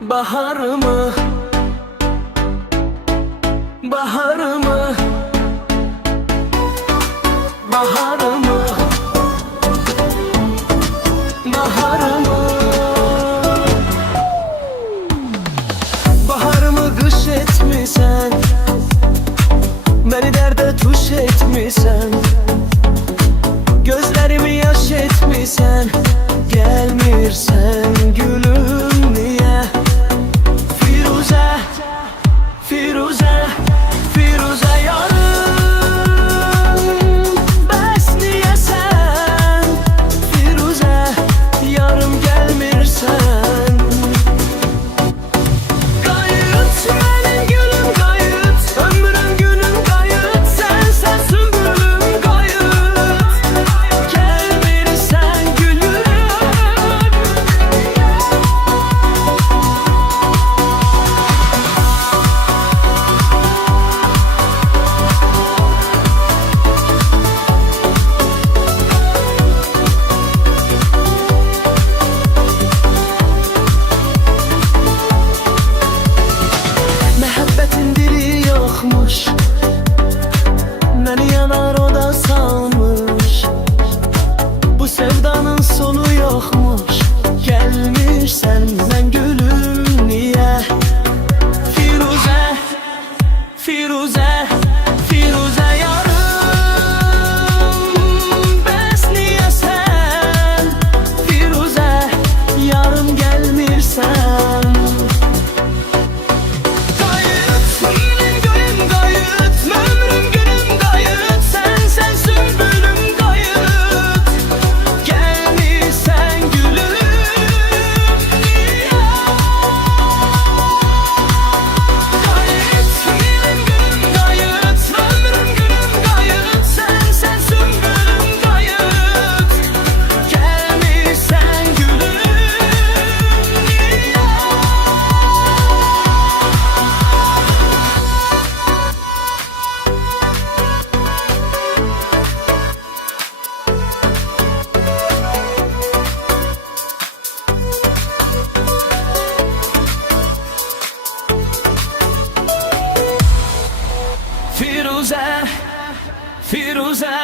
Baharımı, baharımı, baharımı, baharımı. Baharımı kış etmişsen, beni derde tuş etmişsen, gözlerimi yaş etmişsen, gelmirsen gülüm niye? Firuze, Firuze, Firuze yarım, bəs niye sen? Firuze yarım gelmirsen. Kayıt benim gülüm kayıt, ömrüm günüm kayıt, sen sümbülüm kayıt, gelmirsen gülüm. Məhəbbətin dili yoxmuş, məni yanar o da salmış. Bu sevdanın sonu yoxmuş, gəlmirsən mən gülüm niyə? Firuze, Firuze, Firuze yarım, bəs niyə sən? Firuze yarım gəlmirsən. Kayıt, benim gülüm kayıt, ömrüm günüm kayıt, sen sümbülüm kayıt, gelmirsen gülüm niye? Kayıt, benim gülüm kayıt, ömrüm günüm kayıt, sen sümbülüm kayıt, gelmirsen gülüm niye? Firuze, Firuze,